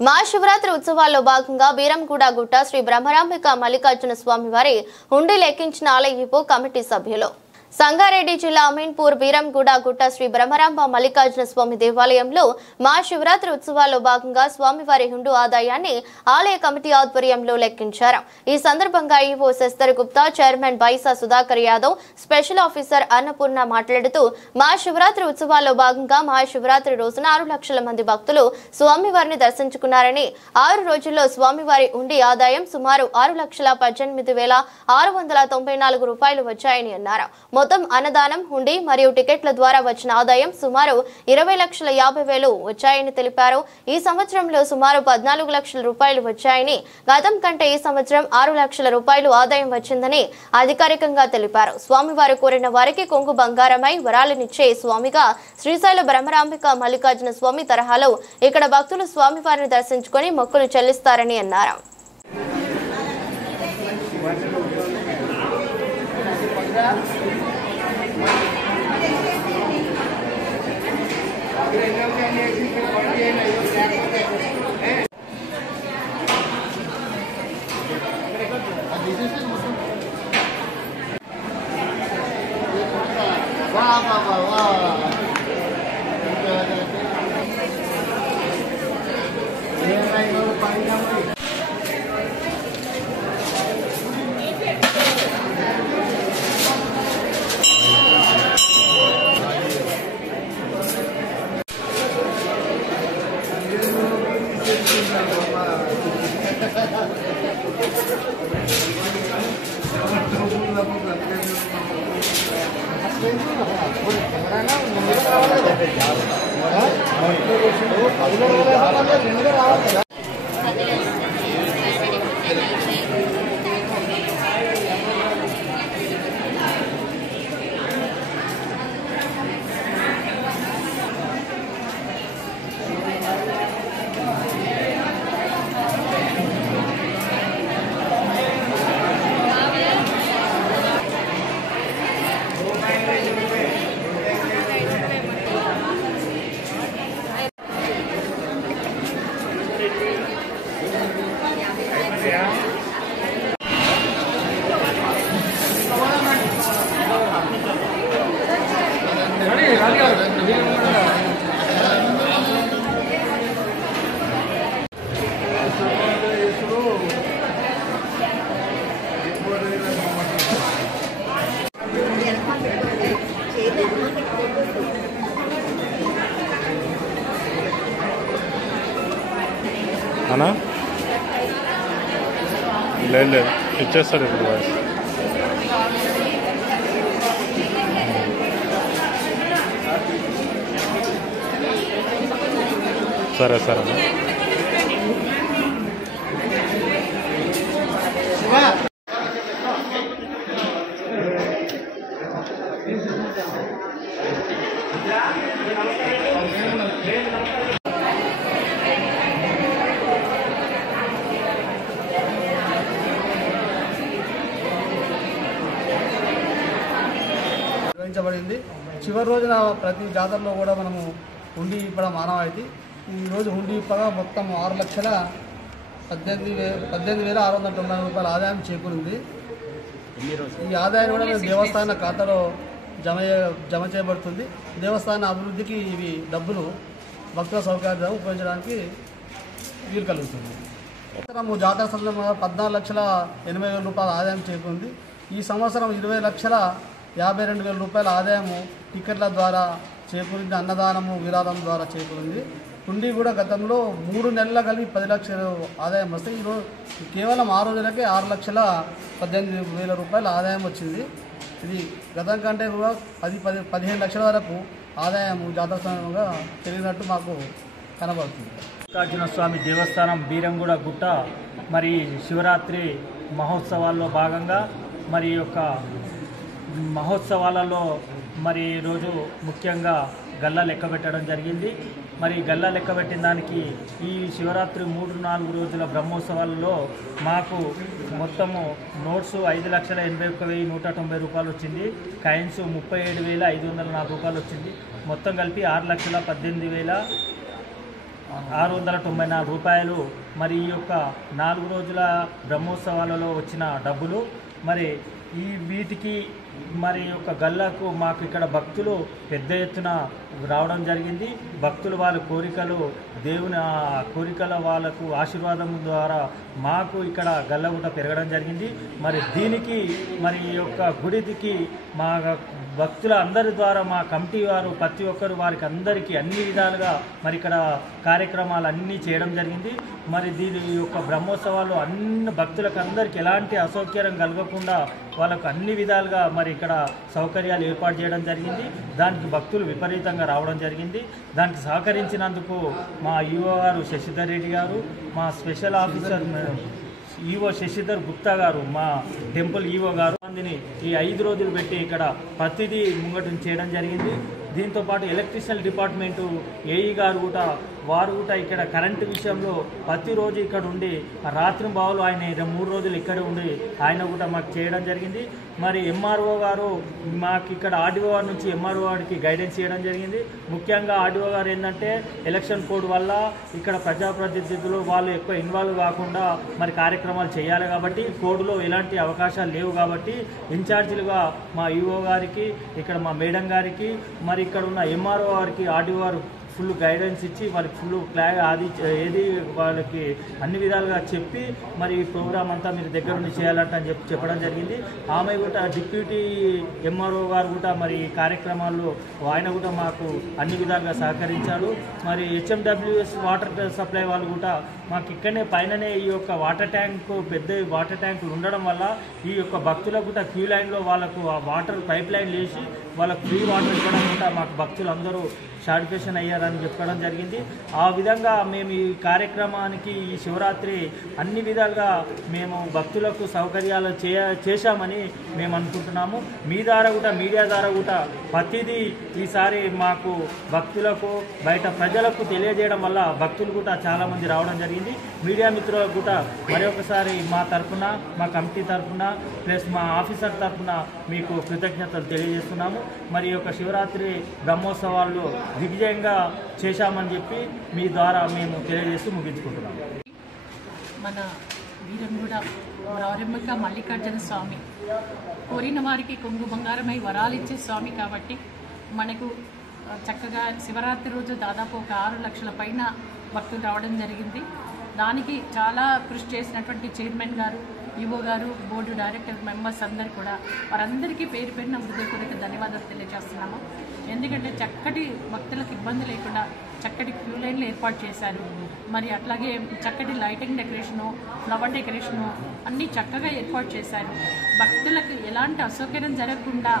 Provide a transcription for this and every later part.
మహాశివరాత్రి ఉత్సవాల్లో భాగంగా బీరంగూడ గుట్ట శ్రీ బ్రహ్మరాంబిక మల్లికార్జున స్వామి వారి హుండీ లెక్కించిన ఆలయ కమిటీ సభ్యులు సంగారెడ్డి జిల్లా అమీన్పూర్ బీరంగూడ గుట్ట శ్రీ బ్రహ్మరాంబ మల్లికార్జున స్వామి దేవాలయంలో మహాశివరాత్రి ఉత్సవాల్లో భాగంగా స్వామివారి హుండూ ఆదాయాన్ని ఆలయ కమిటీ ఆధ్వర్యంలో లెక్కించారు। ఈ సందర్భంగా ఈవో శస్తర్ Gupta, chairman Baisa Sudhakar Yadav, special officer Annapurna మాట్లాడుతూ మహాశివరాత్రి ఉత్సవాల్లో భాగంగా మహాశివరాత్రి రోజున 6 లక్షల మంది భక్తులు స్వామివారిని దర్శించుకున్నారని, 6 రోజుల్లో స్వామివారి హుండీ ఆదాయం సుమారు 6,18,694 రూపాయలు వచ్చాయని అన్నారు। మొత్తం అన్నదానం, హుండీ మరియు టికెట్ల ద్వారా వచ్చిన ఆదాయం సుమారు 20,50,000 వచ్చాయని తెలిపారు। ఈ సంవత్సరంలో సుమారు 14 లక్షల రూపాయలు వచ్చాయని, గతం కంటే ఈ సంవత్సరం 6 లక్షల రూపాయలు ఆదాయం వచ్చిందని అధికారికంగా తెలిపారు। స్వామివారు కోరిన వారికి కొంగు బంగారమై వరాలనిచ్చే స్వామిగా శ్రీశైల బ్రహ్మరాంబిక మల్లికార్జున స్వామి తరహాలో ఇక్కడ భక్తులు స్వామివారిని దర్శించుకొని మొక్కులు చెల్లిస్తారని అన్నారు। అన్నా లేదు ఇచ్చేస్తాడు ఇప్పుడు వాయిస్ సరే సరే నిర్వహించబడింది। చివరి రోజున ప్రతి జాతరలో కూడా మనము హుండీ ఇప్పడం ఆనవాయితీ। ఈరోజు హుండీ ఇప్పగా మొత్తం 6,18,690 రూపాయల ఆదాయం చేకూరింది। ఈ ఆదాయం కూడా దేవస్థాన ఖాతాలో జమ చేయబడుతుంది। దేవస్థాన అభివృద్ధికి ఇవి డబ్బులు భక్తుల సౌకర్యం ఉపయోగించడానికి వీలు కలుగుతుంది। జాతర సందర్భంగా 14,80,000 రూపాయల ఆదాయం చేకూరింది। ఈ సంవత్సరం 20,52,000 రూపాయల ఆదాయము టికెట్ల ద్వారా చేకూరింది, అన్నదానము విరాళం ద్వారా చేకూరింది। హుండీ కూడా గతంలో 3 నెలల కలిపి 10 లక్షలు ఆదాయం వస్తే ఈరోజు కేవలం 6 రోజులకే 6,18,000 రూపాయల ఆదాయం వచ్చింది। ఇది గతం కంటే కూడా 15 లక్షల వరకు ఆదాయం జాతర సమయంగా పెరిగినట్టు మాకు కనబడుతుంది। మల్లికార్జున స్వామి దేవస్థానం బీరంగూడ గుట్ట మరి శివరాత్రి మహోత్సవాల్లో భాగంగా మరి యొక్క మహోత్సవాలలో మరి ఈరోజు ముఖ్యంగా గల్లా లెక్క పెట్టడం జరిగింది। మరి గల్లా లెక్క పెట్టిన దానికి ఈ శివరాత్రి 3-4 రోజుల బ్రహ్మోత్సవాలలో మాకు మొత్తము నోట్స్ 5,81,190 రూపాయలు వచ్చింది, కాయిన్స్ 37,504 రూపాయలు వచ్చింది, మొత్తం కలిపి 6,18,000 694 రూపాయలు. మరి ఈ యొక్క 4 రోజుల బ్రహ్మోత్సవాలలో వచ్చిన డబ్బులు మరి వీటికి మరి యొక్క గల్లకు మాకు ఇక్కడ భక్తులు పెద్ద ఎత్తున రావడం జరిగింది. భక్తులు వాళ్ళ కోరికలు దేవుని కోరికల వాళ్ళకు ఆశీర్వాదం ద్వారా మాకు ఇక్కడ గల్లగుట పెరగడం జరిగింది. మరి దీనికి మరి ఈ యొక్క గుడికి మా భక్తుల అందరి ద్వారా మా కమిటీ వారు ప్రతి ఒక్కరు వారికి అందరికీ అన్ని విధాలుగా మరి ఇక్కడ కార్యక్రమాలు అన్నీ చేయడం జరిగింది. మరి దీని యొక్క బ్రహ్మోత్సవాలు అన్ని భక్తులకు అందరికీ ఎలాంటి అసౌకర్యం కలగకుండా వాళ్ళకు అన్ని విధాలుగా మరి ఇక్కడ సౌకర్యాలు ఏర్పాటు చేయడం జరిగింది. దానికి భక్తులు విపరీతంగా రావడం జరిగింది. దానికి సహకరించినందుకు మా ఈవో గారు శశిధర్ రెడ్డి గారు, మా special officer EO Sashidhar Gupta garu, మా టెంపుల్ ఈవో గారు మందిని ఈ 5 రోజులు పెట్టి ఇక్కడ ప్రతిదీ ముంగటిని చేయడం జరిగింది. దీంతోపాటు ఎలక్ట్రిసిటీ డిపార్ట్మెంటు ఏఈ గారు కూడా వారు కూడా ఇక్కడ కరెంటు విషయంలో ప్రతిరోజు ఇక్కడ ఉండి రాత్రి బావులు ఆయన 3 రోజులు ఇక్కడే ఉండి ఆయన కూడా మాకు చేయడం జరిగింది. మరి ఎంఆర్ఓ గారు మాకు ఇక్కడ ఆర్డీఓ గారి నుంచి ఎంఆర్ఓ గారికి గైడెన్స్ చేయడం జరిగింది. ముఖ్యంగా ఆర్డీఓ గారు ఏంటంటే ఎలక్షన్ కోడ్ వల్ల ఇక్కడ ప్రజాప్రతినిధులు వాళ్ళు ఎక్కువ ఇన్వాల్వ్ కాకుండా మరి కార్యక్రమాలు చేయాలి కాబట్టి కోడ్లో ఎలాంటి అవకాశాలు లేవు కాబట్టి ఇన్ఛార్జీలుగా మా ఈఓ గారికి ఇక్కడ మా మేడం గారికి మరి ఇక్కడ ఉన్న ఎంఆర్ఓ గారికి ఆర్డీఓ గారు ఫుల్ గైడెన్స్ ఇచ్చి వాళ్ళకి ఫుల్ అది ఏది వాళ్ళకి అన్ని విధాలుగా చెప్పి మరి ఈ ప్రోగ్రామ్ అంతా మీరు దగ్గర నుండి చేయాలంట అని చెప్పడం జరిగింది. ఆమె కూడా డిప్యూటీ ఎంఆర్ఓ గారు కూడా మరి ఈ కార్యక్రమాల్లో ఆయన కూడా మాకు అన్ని విధాలుగా సహకరించారు. మరి హెచ్ఎండబ్ల్యూఎస్ వాటర్ సప్లై వాళ్ళు కూడా మాకు ఇక్కడనే పైననే ఈ యొక్క వాటర్ ట్యాంకు పెద్ద వాటర్ ట్యాంకులు ఉండడం వల్ల ఈ యొక్క భక్తులకు కూడా క్యూ లైన్లో వాళ్ళకు ఆ వాటర్ పైప్ లైన్ వేసి వాళ్ళకు ఫ్రీ వాటర్ ఇవ్వడం కూడా మాకు భక్తులు అందరూ సాటిస్ఫాక్షన్ అయ్యారని చెప్పడం జరిగింది. ఆ విధంగా మేము ఈ కార్యక్రమానికి ఈ శివరాత్రి అన్ని విధాలుగా మేము భక్తులకు సౌకర్యాలు చేశామని మేము అనుకుంటున్నాము. మీ ద్వారా కూడా మీడియా ద్వారా కూడా ప్రతిదీ ఈసారి మాకు భక్తులకు బయట ప్రజలకు తెలియజేయడం వల్ల భక్తులు కూడా చాలామంది రావడం జరిగింది. మీడియా మిత్రులకు కూడా మరొకసారి మా తరఫున మా కమిటీ తరఫున ప్లస్ మా ఆఫీసర్ తరఫున మీకు కృతజ్ఞతలు తెలియజేస్తున్నాము. మరి యొక్క శివరాత్రి బ్రహ్మోత్సవాల్లో దిగ్విజయంగా చేశామని చెప్పి మీ ద్వారా మేము తెలియజేస్తూ ముగించుకుంటున్నాము. మన వీరంగూడ బ్రహ్మరాంబిక మల్లికార్జున స్వామి కోరిన వారికి కొంగు బంగారమై వరాలు ఇచ్చే స్వామి కాబట్టి మనకు చక్కగా శివరాత్రి రోజు దాదాపు ఒక 6 లక్షల పైన భక్తులు రావడం జరిగింది. దానికి చాలా కృషి చేసినటువంటి చైర్మన్ గారు, ఈవో గారు, బోర్డు డైరెక్టర్ మెంబర్స్ అందరు కూడా వారందరికీ పేరు పేరున హృదయపూర్వక ధన్యవాదాలు తెలియజేస్తున్నాము. ఎందుకంటే చక్కటి భక్తులకు ఇబ్బంది లేకుండా చక్కటి క్యూ లైన్లు ఏర్పాటు చేశారు. మరి అట్లాగే చక్కటి లైటింగ్ డెకరేషను, ఫ్లవర్ డెకరేషను అన్నీ చక్కగా ఏర్పాటు చేశారు. భక్తులకు ఎలాంటి అసౌకర్యం జరగకుండా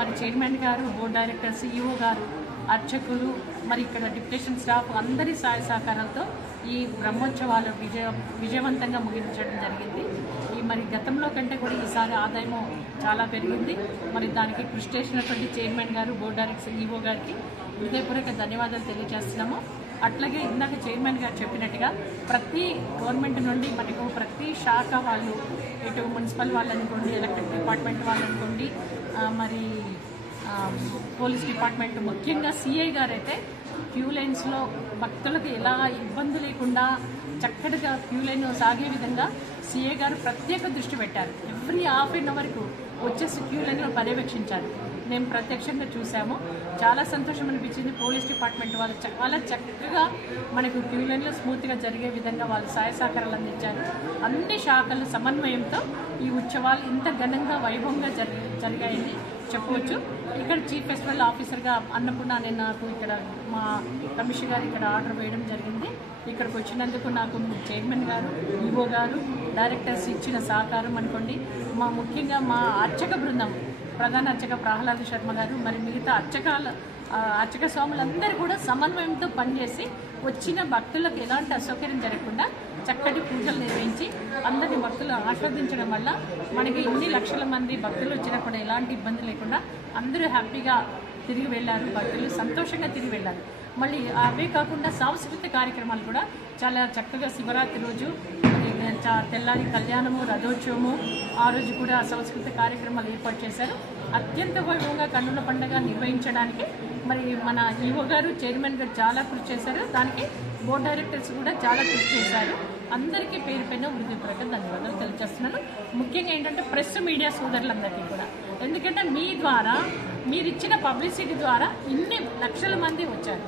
మరి చైర్మన్ గారు, బోర్డు డైరెక్టర్స్, ఈవో గారు, అర్చకులు, మరి ఇక్కడ డిప్యూటేషన్ స్టాఫ్ అందరి సహాయ సహకారాలతో ఈ బ్రహ్మోత్సవాలు విజయవంతంగా ముగించడం జరిగింది. ఈ మరి గతంలో కంటే కూడా ఈసారి ఆదాయము చాలా పెరిగింది. మరి దానికి కృషి చేసినటువంటి చైర్మన్ గారు, బోర్డు డైరెక్టర్, ఈవో గారికి హృదయపూర్వక ధన్యవాదాలు తెలియజేస్తున్నాము. అట్లాగే ఇందాక చైర్మన్ గారు చెప్పినట్టుగా ప్రతి గవర్నమెంట్ నుండి మనకు ప్రతి శాఖ వాళ్ళు, ఇటు మున్సిపల్ వాళ్ళు అనుకోండి, ఎలక్ట్రిక్ డిపార్ట్మెంట్ వాళ్ళు అనుకోండి, మరి పోలీస్ డిపార్ట్మెంట్, ముఖ్యంగా సిఐ గారు అయితే క్యూ లైన్స్లో భక్తులకు ఎలా ఇబ్బంది లేకుండా చక్కటిగా క్యూ లైన్ సాగే విధంగా సిఐ గారు ప్రత్యేక దృష్టి పెట్టారు. ఎవ్రీ హాఫ్ అన్ అవర్కు వచ్చేసి క్యూ లైన్లో పర్యవేక్షించారు. మేము ప్రత్యక్షంగా చూసాము. చాలా సంతోషం అనిపించింది. పోలీస్ డిపార్ట్మెంట్ వాళ్ళు చాలా చక్కగా మనకు క్యూ లైన్లో స్మూత్గా జరిగే విధంగా వాళ్ళు సహాయ సహకారాలు అందించారు. అన్ని శాఖల సమన్వయంతో ఈ ఉత్సవాలు ఇంత ఘనంగా వైభవంగా జరిగాయని చెప్పవచ్చు. ఇక్కడ చీఫ్ ఫెస్టివల్ ఆఫీసర్గా అన్నపూర్ణ అనే నాకు ఇక్కడ మా కమిషనర్ గారు ఇక్కడ ఆర్డర్ వేయడం జరిగింది. ఇక్కడికి వచ్చినందుకు నాకు చైర్మన్ గారు, ఈవో గారు, డైరెక్టర్స్ ఇచ్చిన సహకారం అనుకోండి, ముఖ్యంగా మా అర్చక బృందం, ప్రధాన అర్చక ప్రహ్లాద శర్మ గారు, మరి మిగతా అర్చక స్వాములందరూ కూడా సమన్వయంతో పనిచేసి వచ్చిన భక్తులకు ఎలాంటి అసౌకర్యం జరగకుండా చక్కటి పూజలు నిర్వహించి అందరినీ భక్తులు ఆస్వాదించడం వల్ల మనకి ఇన్ని లక్షల మంది భక్తులు వచ్చినా కూడా ఎలాంటి ఇబ్బంది లేకుండా అందరూ హ్యాపీగా తిరిగి వెళ్ళారు. భక్తులు సంతోషంగా తిరిగి వెళ్ళారు. మళ్ళీ అవే కాకుండా సాంస్కృతిక కార్యక్రమాలు కూడా చాలా చక్కగా శివరాత్రి రోజు తెల్లారి కళ్యాణము, రథోత్సవము, ఆ రోజు కూడా సాంస్కృతిక కార్యక్రమాలు ఏర్పాటు చేశారు. అత్యంత వైభవంగా కన్నుల పండుగ నిర్వహించడానికి మరి మన ఈవో గారు చైర్మన్ గారు చాలా కృషి చేశారు, దానికి బోర్డ్ డైరెక్టర్స్ కూడా చాలా కృషి చేశారు. అందరికీ పేరు పైన హృదయపూర్వక ధన్యవాదాలు తెలియజేస్తున్నాను. ముఖ్యంగా ఏంటంటే ప్రెస్ మీడియా సోదరులందరికీ కూడా, ఎందుకంటే మీ ద్వారా మీరు ఇచ్చిన పబ్లిసిటీ ద్వారా ఇన్ని లక్షల మంది వచ్చారు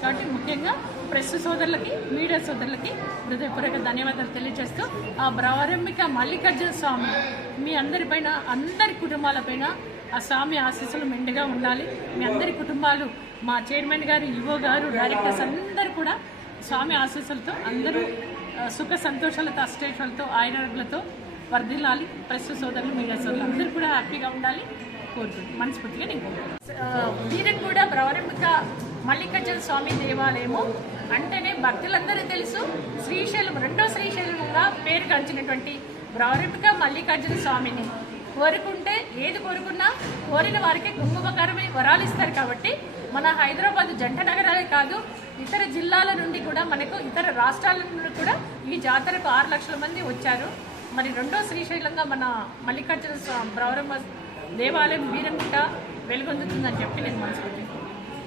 కాబట్టి ముఖ్యంగా ప్రెస్ సోదరులకి మీడియా సోదరులకి హృదయపూర్వక ధన్యవాదాలు తెలియజేస్తూ ఆ బ్రహ్మరంబిక మల్లికార్జున స్వామి మీ అందరిపైన అందరి కుటుంబాలపైన ఆ స్వామి ఆశీస్సులు మెండుగా ఉండాలి. మీ అందరి కుటుంబాలు మా చైర్మన్ గారు ఈవో గారు డైరెక్టర్స్ అందరూ కూడా స్వామి ఆశీస్సులతో అందరూ సుఖ సంతోషాలతో అష్టేషాలతో ఆయురారోగ్యాలతో వర్ధిల్లాలి. ప్రెస్ సోదరులు మీడియా సోదరులు అందరూ కూడా హ్యాపీగా ఉండాలి కోరుకుంటున్నాను. మనస్ఫూర్తిగా నేను కోరుకుంటున్నాను. వీరికి కూడా బ్రహ్మరంబిక మల్లికార్జున స్వామి దేవాలయము అంటేనే భక్తులందరూ తెలుసు. శ్రీశైలం రెండో శ్రీశైలంగా పేరు గాంచినటువంటి బ్రహ్మరంబిక మల్లికార్జున స్వామిని కోరుకుంటే ఏది కోరుకున్నా కోరిన వారికి కుంభకరమైన వరాలు ఇస్తారు. కాబట్టి మన హైదరాబాద్ జంట నగరాలే కాదు ఇతర జిల్లాల నుండి కూడా మనకు ఇతర రాష్ట్రాల నుండి కూడా ఈ జాతరకు 6 లక్షల మంది వచ్చారు. మరి రెండో శ్రీశైలంగా మన మల్లికార్జున బ్రహ్మరంబ దేవాలయం వీరంగుట్ట వెలుగొందుతుందని చెప్పి నేను మనస్ఫూర్తిగా